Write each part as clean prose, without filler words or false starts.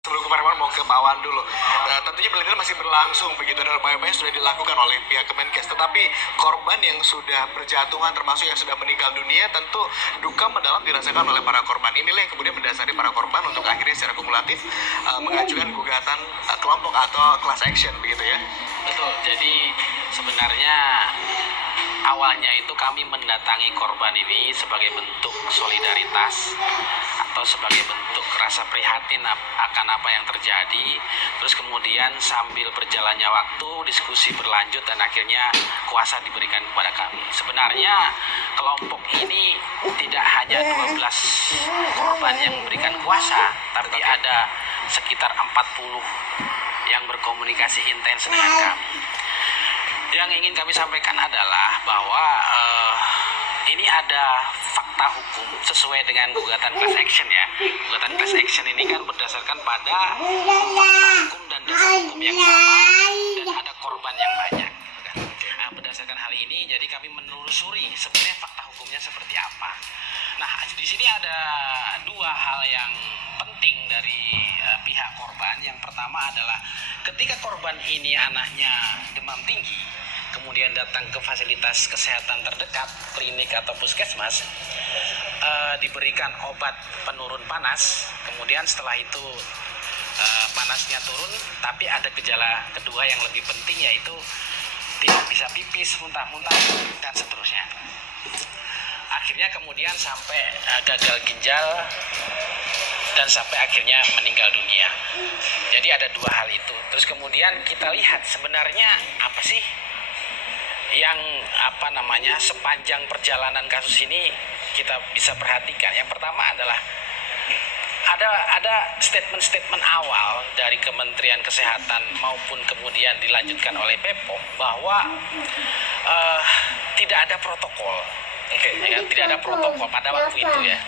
Sebelum ke Parman mau ke Pak Wan dulu. Tentunya penelitian masih berlangsung begitu dan upaya-upaya sudah dilakukan oleh pihak Kemenkes. Tetapi korban yang sudah berjatuhan termasuk yang sudah meninggal dunia tentu duka mendalam dirasakan oleh para korban. Inilah yang kemudian mendasari para korban untuk akhirnya secara kumulatif mengajukan gugatan kelompok atau class action begitu ya. Betul. Jadi sebenarnya awalnya itu kami mendatangi korban ini sebagai bentuk solidaritas atau sebagai bentuk rasa prihatin akan apa yang terjadi. Terus kemudian sambil berjalannya waktu diskusi berlanjut dan akhirnya kuasa diberikan kepada kami. Sebenarnya kelompok ini tidak hanya 12 korban yang memberikan kuasa, tapi ada sekitar 40 yang berkomunikasi intens dengan kami. Yang ingin kami sampaikan adalah bahwa ini ada fakta hukum sesuai dengan gugatan class action ya. Gugatan class action ini kan berdasarkan pada fakta hukum dan dasar hukum yang sama dan ada korban yang banyak. Nah, berdasarkan hal ini, jadi kami menelusuri sebenarnya fakta hukumnya seperti apa. Nah, di sini ada dua hal yang penting dari pihak korban. Yang pertama adalah ketika korban ini anaknya demam tinggi, kemudian datang ke fasilitas kesehatan terdekat, klinik atau puskesmas, diberikan obat penurun panas, kemudian setelah itu panasnya turun, tapi ada gejala kedua yang lebih penting yaitu tidak bisa pipis, muntah-muntah, dan seterusnya. Akhirnya kemudian sampai gagal ginjal dan sampai akhirnya meninggal dunia. Jadi ada dua hal itu. Terus kemudian kita lihat sebenarnya apa sih yang sepanjang perjalanan kasus ini kita bisa perhatikan. Yang pertama adalah ada statement-statement awal dari Kementerian Kesehatan maupun kemudian dilanjutkan oleh Bepom bahwa tidak ada protokol. Tidak ada protokol pada waktu itu ya.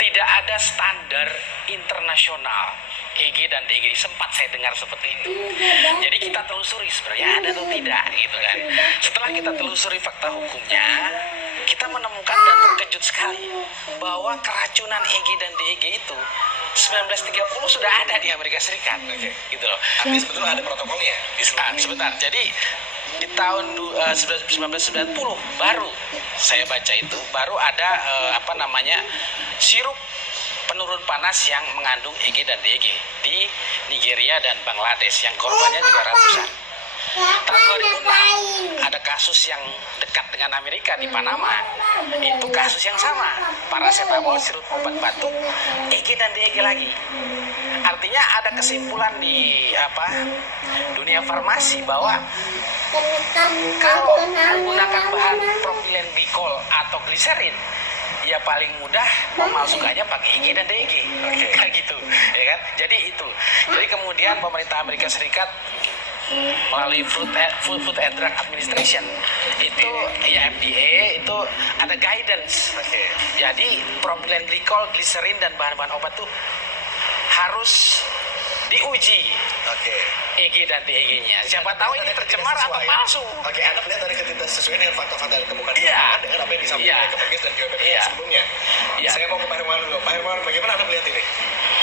Tidak ada standar internasional EG dan DG. Sempat saya dengar seperti itu. Jadi kita telusuri sebenarnya ada atau tidak gitu kan. Setelah kita telusuri fakta hukumnya, kita menemukan dan terkejut sekali bahwa keracunan EG dan DEG itu 1930 sudah ada di Amerika Serikat. Gitu loh. Tapi sebetulnya ada protokolnya di seluruh sebentar. Jadi di tahun 1990 baru saya baca itu baru ada sirup penurun panas yang mengandung EG dan DEG di Nigeria dan Bangladesh yang korbannya juga ratusan. Tahun 2006 ada kasus yang dekat dengan Amerika di Panama, itu kasus yang sama, paracetamol, sirup obat batuk, EG dan DEG lagi. Artinya ada kesimpulan di dunia farmasi bahwa kalau menggunakan bahan propilen glikol atau gliserin, ya paling mudah memalsukannya pakai EG dan DEG, kayak gitu, ya kan? Jadi itu. Jadi kemudian pemerintah Amerika Serikat melalui Food and Drug Administration itu ya FDA itu ada guidance. Jadi propilen glikol, gliserin dan bahan-bahan obat tuh harus diuji EG dan DEG-nya. Siapa tahu ini tercemar atau palsu. Anda melihat dari ketika sesuai dengan fakta-fakta yang ditemukan dengan apa yang disampaikan oleh Kemenkes dan juga BPOM sebelumnya. Saya mau ke Pak Hermawan dulu. Pak Hermawan, bagaimana Anda melihat ini?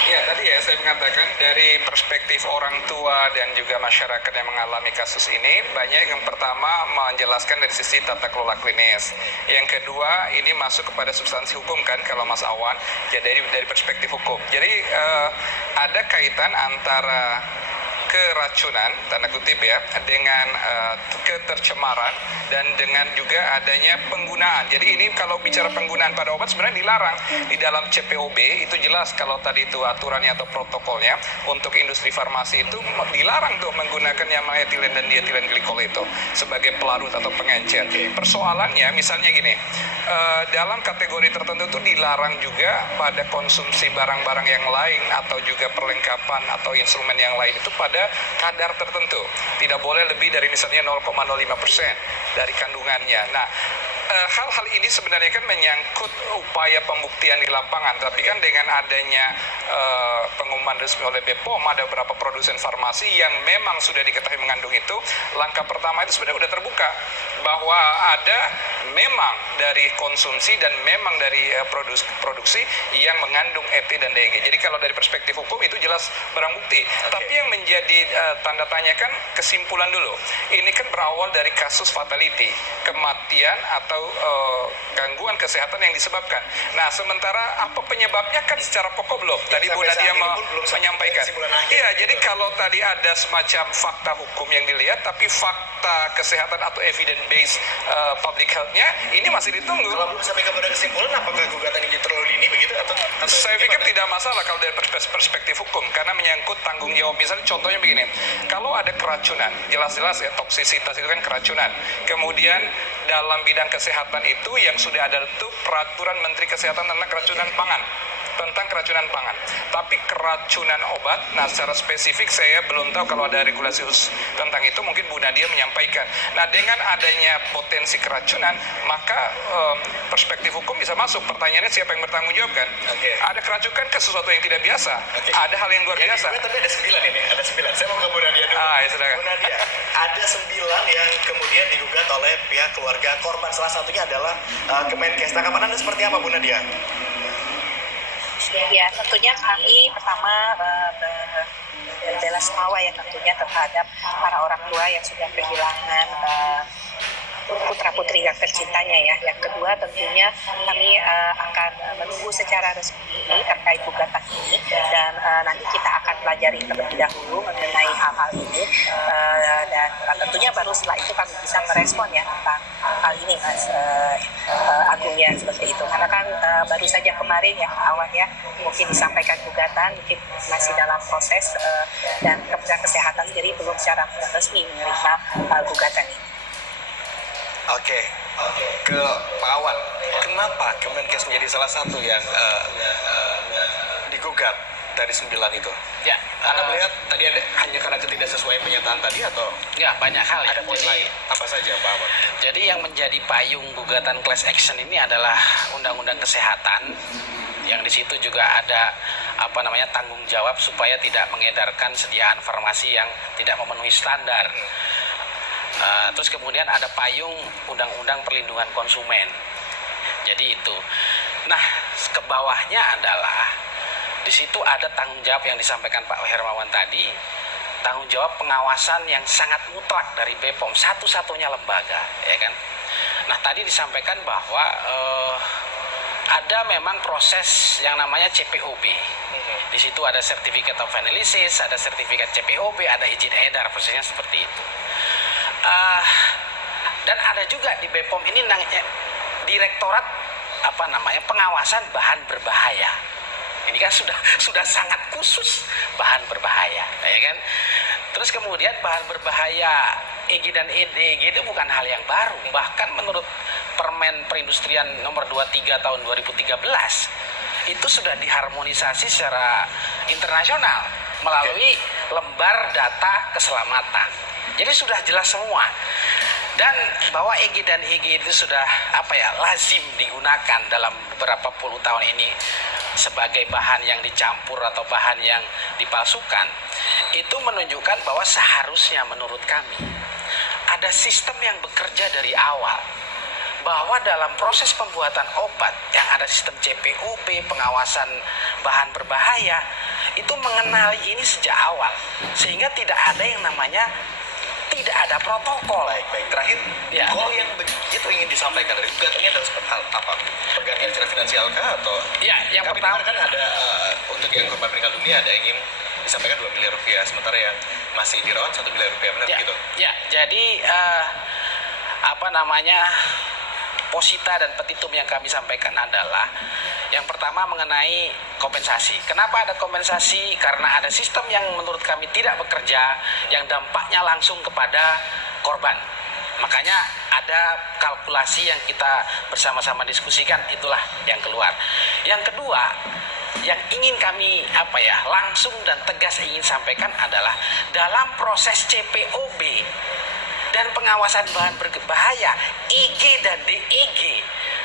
Ya, tadi ya saya mengatakan dari perspektif orang tua dan juga masyarakat yang mengalami kasus ini, banyak yang pertama menjelaskan dari sisi tata kelola klinis. Yang kedua, ini masuk kepada substansi hukum kan kalau Mas Awan, ya dari perspektif hukum. Jadi ada kaitan antara keracunan, tanda kutip ya, dengan ketercemaran dan dengan juga adanya penggunaan. Jadi ini kalau bicara penggunaan pada obat sebenarnya dilarang. Di dalam CPOB itu jelas kalau tadi itu aturannya atau protokolnya untuk industri farmasi itu dilarang tuh menggunakan yang etilen dan dietilen glikol itu sebagai pelarut atau pengencer. Persoalannya misalnya gini, dalam kategori tertentu itu dilarang juga pada konsumsi barang-barang yang lain atau juga perlengkapan atau instrumen yang lain itu pada kadar tertentu. Tidak boleh lebih dari misalnya 0,05% dari kandungannya. Nah, hal-hal ini sebenarnya kan menyangkut upaya pembuktian di lapangan, tapi kan dengan adanya pengumuman resmi oleh BPOM ada beberapa produsen farmasi yang memang sudah diketahui mengandung itu, langkah pertama itu sebenarnya sudah terbuka bahwa ada memang dari konsumsi dan memang dari produksi yang mengandung ET dan DEG. Jadi kalau dari perspektif hukum itu jelas barang bukti. Tapi yang menjadi tanda tanya kan kesimpulan dulu. Ini kan berawal dari kasus fatality, kematian atau gangguan kesehatan yang disebabkan. Nah, sementara apa penyebabnya kan secara pokok belum. Tadi Bu Nadia menyampaikan. Iya, jadi kalau tadi ada semacam fakta hukum yang dilihat, tapi fakta kesehatan atau evidence based public health-nya ini masih ditunggu. Kalau belum sampai kepada kesimpulan, apakah gugatan ini terlalu dini begitu atau Saya pikir tidak masalah kalau dari perspektif hukum, karena menyangkut tanggung jawab. Misalnya contohnya begini, kalau ada keracunan, jelas-jelas ya toksisitas itu kan keracunan. Kemudian dalam bidang kesehatan itu yang sudah ada itu peraturan Menteri Kesehatan tentang keracunan pangan. Tapi keracunan obat, nah secara spesifik saya belum tahu kalau ada regulasi khusus tentang itu, mungkin Bu Nadia menyampaikan. Nah, dengan adanya potensi keracunan, maka perspektif hukum bisa masuk. Pertanyaannya siapa yang bertanggung jawab kan? Ada keracunan ke sesuatu yang tidak biasa. Ada hal yang luar biasa. Tapi ada 9 ini, ada 9. Saya mau ke Bu Nadia dulu. Ya, silakan. Bu Nadia, ada 9 yang kemudian digugat oleh pihak keluarga korban. Salah satunya adalah Kemenkes. Tanggapan Anda seperti apa, Bu Nadia? Ya, tentunya kami pertama berbela sungkawa ya tentunya terhadap para orang tua yang sudah kehilangan putra-putri yang tercintanya ya. Yang kedua tentunya kami akan menunggu secara resmi terkait gugatan ini dan nanti kita akan pelajari terlebih dahulu mengenai hal-hal ini dan tentunya baru setelah itu kami bisa merespon ya tentang hal ini Mas Agung ya, seperti itu. Karena kan baru saja kemarin ya awal ya mungkin disampaikan gugatan, mungkin masih dalam proses dan Kementerian Kesehatan sendiri belum secara resmi menerima gugatan ini. Oke, ke Pak Awan. Kenapa Kemenkes menjadi salah satu yang digugat dari 9 itu? Ya, Anda melihat tadi ada hanya karena ketidaksesuaian pernyataan tadi atau ya banyak hal ya. ada poin lain? Apa saja, Pak Awan? Jadi yang menjadi payung gugatan class action ini adalah Undang-Undang Kesehatan, yang di situ juga ada tanggung jawab supaya tidak mengedarkan sediaan farmasi yang tidak memenuhi standar. Terus kemudian ada payung Undang-Undang Perlindungan Konsumen. Jadi itu. Nah, ke bawahnya adalah di situ ada tanggung jawab yang disampaikan Pak Hermawan tadi, tanggung jawab pengawasan yang sangat mutlak dari BPOM, satu-satunya lembaga, ya kan. Nah, tadi disampaikan bahwa ada memang proses yang namanya CPOB. Di situ ada Certificate of Analysis, ada sertifikat CPOB, ada izin edar, prosesnya seperti itu. Dan ada juga di BPOM ini Direktorat pengawasan bahan berbahaya. Ini kan sudah sangat khusus bahan berbahaya, ya kan? Terus kemudian bahan berbahaya EG dan EDG itu bukan hal yang baru. Bahkan menurut Permen Perindustrian nomor 23 tahun 2013 itu sudah diharmonisasi secara internasional melalui lembar data keselamatan. Jadi sudah jelas semua. Dan bahwa EG dan EG itu sudah lazim digunakan dalam beberapa puluh tahun ini sebagai bahan yang dicampur atau bahan yang dipalsukan, itu menunjukkan bahwa seharusnya menurut kami ada sistem yang bekerja dari awal, bahwa dalam proses pembuatan obat yang ada sistem CPOB, pengawasan bahan berbahaya, itu mengenali ini sejak awal, sehingga tidak ada yang namanya tidak ada protokol. Baik. Terakhir, ya. Kalau yang begitu ingin disampaikan dari gugatannya adalah seperti hal apa? Pergantian secara finansial kah atau? Ya, yang Kami pertama kan ada untuk yang korban meninggal dunia ada yang ingin disampaikan 2 miliar rupiah, sementara yang masih dirawat 1 miliar rupiah, benar ya, begitu? Ya, jadi posita dan petitum yang kami sampaikan adalah yang pertama mengenai kompensasi. Kenapa ada kompensasi? Karena ada sistem yang menurut kami tidak bekerja, yang dampaknya langsung kepada korban. Makanya ada kalkulasi yang kita bersama-sama diskusikan, itulah yang keluar. Yang kedua, yang ingin kami langsung dan tegas ingin sampaikan adalah dalam proses CPOB Dan pengawasan bahan berbahaya EG dan DEG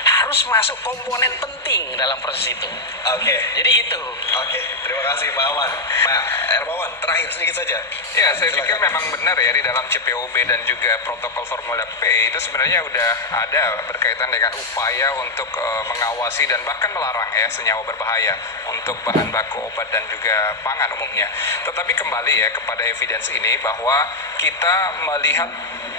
harus masuk komponen penting dalam proses itu. Oke. Jadi itu. Oke, terima kasih Pak Awan. Pak Hermawan, terakhir sedikit saja. Ya, saya Silakan. pikir memang benar ya di dalam CPOB dan juga protokol Formula P itu sebenarnya udah ada berkaitan dengan upaya untuk mengawasi dan bahkan melarang ya senyawa berbahaya untuk bahan baku obat dan juga pangan umumnya. Tetapi kembali ya kepada evidence ini bahwa kita melihat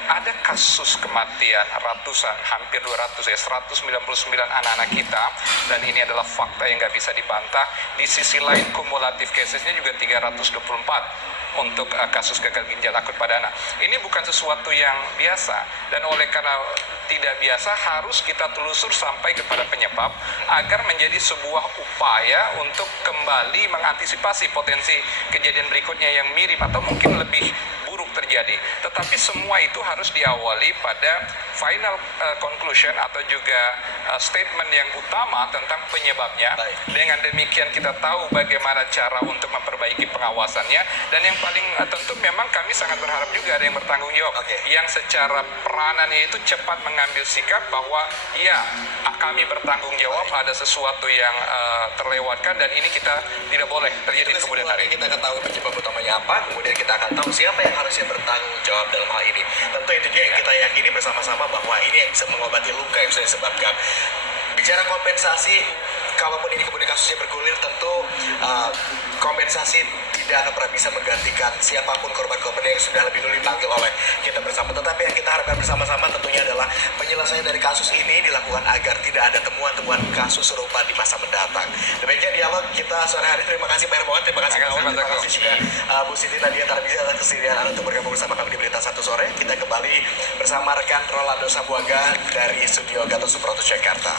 ada kasus kematian ratusan, hampir 200 ya, 199 anak-anak kita, dan ini adalah fakta yang nggak bisa dibantah. Di sisi lain kumulatif casesnya juga 324 untuk kasus gagal ginjal akut pada anak. Ini bukan sesuatu yang biasa, dan oleh karena tidak biasa harus kita telusur sampai kepada penyebab agar menjadi sebuah upaya untuk kembali mengantisipasi potensi kejadian berikutnya yang mirip atau mungkin lebih buruk terjadi. Tetapi semua itu harus diawali pada final conclusion atau juga statement yang utama tentang penyebabnya. Baik. Dengan demikian kita tahu bagaimana cara untuk memperbaiki pengawasannya, dan yang paling tentu memang kami sangat berharap juga ada yang bertanggung jawab, Oke. yang secara peranannya itu cepat mengambil sikap bahwa ya kami bertanggung jawab, ada sesuatu yang terlewatkan dan ini kita tidak boleh terjadi di kemudian hari. Kita ketahui penyebab utamanya apa, kemudian kita akan tahu siapa yang harusnya bertanggung jawab dalam hal ini. Tentu itu dia yang kita yakini bersama-sama bahwa ini yang bisa mengobati luka yang sudah disebabkan. Bicara kompensasi, kalaupun ini kemudian kasusnya bergulir, tentu kompensasi tidak akan pernah bisa menggantikan siapapun korban-korban yang sudah lebih dulu dipanggil oleh kita bersama. Tetapi yang kita harapkan bersama-sama tentunya adalah penyelesaian dari kasus ini dilakukan agar tidak ada temuan-temuan kasus serupa di masa mendatang. Demikian dialog kita sore hari. Terima kasih Pak Hermawan, terima kasih Pak Awan, terima kasih juga Bu Siti Nadia Tarmizi atas kesediaan Anda untuk bergabung bersama kami di Berita Satu Sore. Kita kembali bersama rekan Rolando Sabuaga dari Studio Gatot Subroto Jakarta.